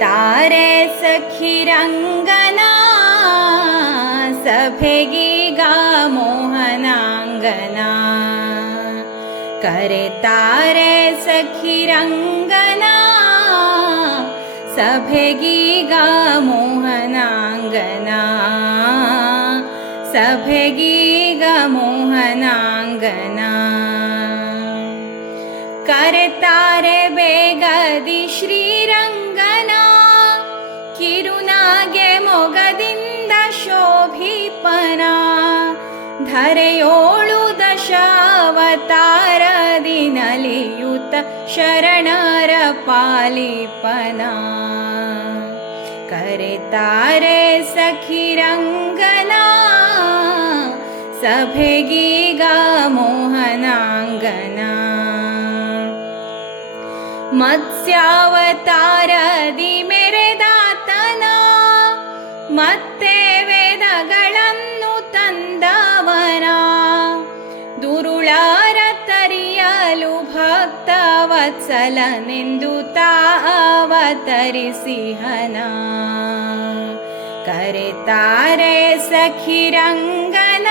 तारे सखिरङ्गना सभेगी गा मोहनाङ्गना करे तारे सखिरङ्गना सभेगी गा मोहनाङ्गना सभेगी गा मोहनाङ्गना करतारे बेगदि श्रीरङ्गना किरुनागे मोगदिन्द शोभिपना धरयोळु दशावतारदिनलियुत शरणर पालिपना करतारे सखिरङ्गना सभेगी गा मोहनाङ्गना ಮತ್ಸ್ಯಾವತಾರದಿ ಮೆರೆದಾತನ ಮತ್ತೆ ವೇದಗಳನ್ನು ತಂದವನ ದುರುಳಾರ ತರಿಯಲು ಭಕ್ತ ವತ್ಸಲನೆಂದು ತಾವತರಿಸಿಹನ ಕರೆತಾರೆ ಸಖಿರಂಗನ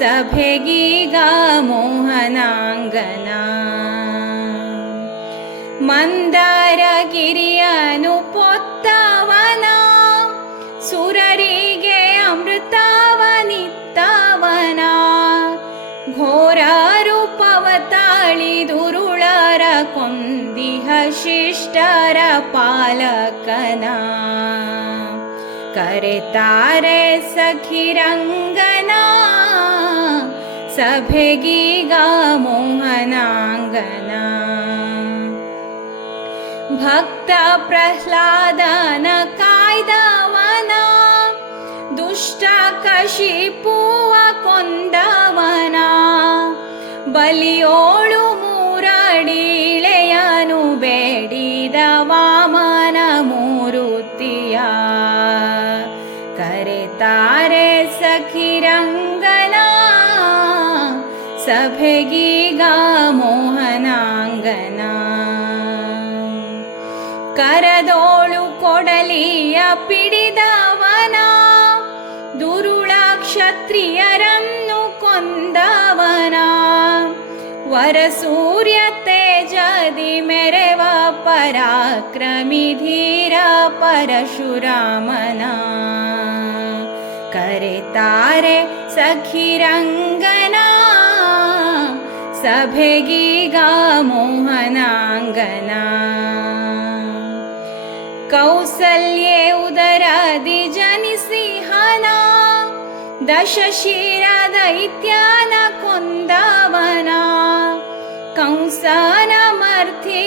ಸಭೆಗೀಗ ಮೋಹನಾಂಗನ ಮಂದಾರಗಿರಿಯನು ಪೊತ್ತವನ ಸುರರಿಗೆ ಅಮೃತವನಿತ್ತವನ ಘೋರ ರೂಪವ ತಾಳಿ ದುರುಳರ ಕೊಂದಿಹ ಶಿಷ್ಟರ ಪಾಲಕನ ಕರೆತಾರೆ ಸಖಿರಂಗನ ಸಭೆಗೀಗ ಮೋಹನಾಂಗನ ಭಕ್ತ ಪ್ರಹ್ಲಾದನ ಕಾಯ್ದವನ ದುಷ್ಟ ಕಶಿಪುವ ಕೊಂದವನ ಬಲಿಯೋಳು ಮೂರಡಿಳೆಯನು ಬೇಡಿದ ವಾಮನ ಮೂರುತಿಯ ಕರೆತಾರೆ ಸಖಿರಂಗನ ಸಭೆಗೀಗ ಮೋಹನಾಂಗನ ಕರದೋಳು ಕೊಡಲಿಯ ಪಿಡಿದವನ ದುರುಳ ಕ್ಷತ್ರಿಯರನ್ನು ಕೊಂದವನ ವರ ಸೂರ್ಯ ತೇಜದಿ ಮೆರೆವ ಪರಾಕ್ರಮಿ ಧೀರ ಪರಶುರಾಮನ ಕರೆತಾರೆ ಸಖಿರಂಗನ ಸಭೆಗೀಗ ಮೋಹನಾಂಗನ ಕೌಸಲ್ಯೆ कौसल्ये उदरादि जनिसिंहना दश शिरा दैत्यनकुन्दवना कंसनमर्थि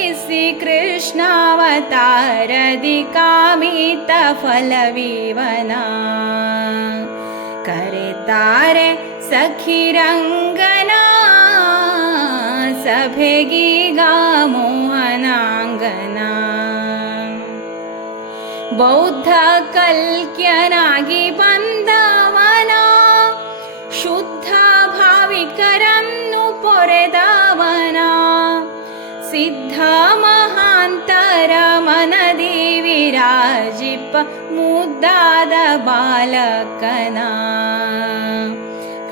सखिरङ्गना सभेगी गामोहना बौद्ध कल्क्यनागि बवना शुद्ध भाविकरं नु पोरेदवना सिद्ध महान्तरमन विराजिप मुद्दाद बालकना।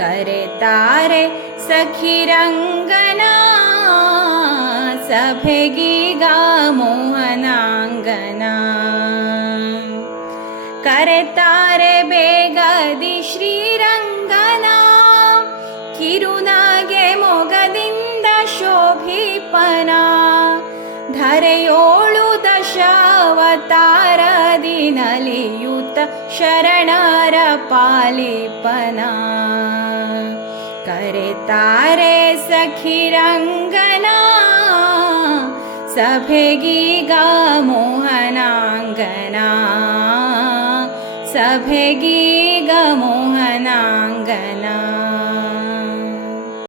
करे तारे सखिरङ्गना सभेगी गा मोहनाङ्गना। करतारे बेगदि श्रीरङ्गना। किरुनागे मोगदिन्द शोभिपना। धरळु दशावतारदि नलियुत शरणरपालिपना। पालिपना करतारे सखिरङ्गना सभेगी गा मोहन गी गमोहनाङ्गना।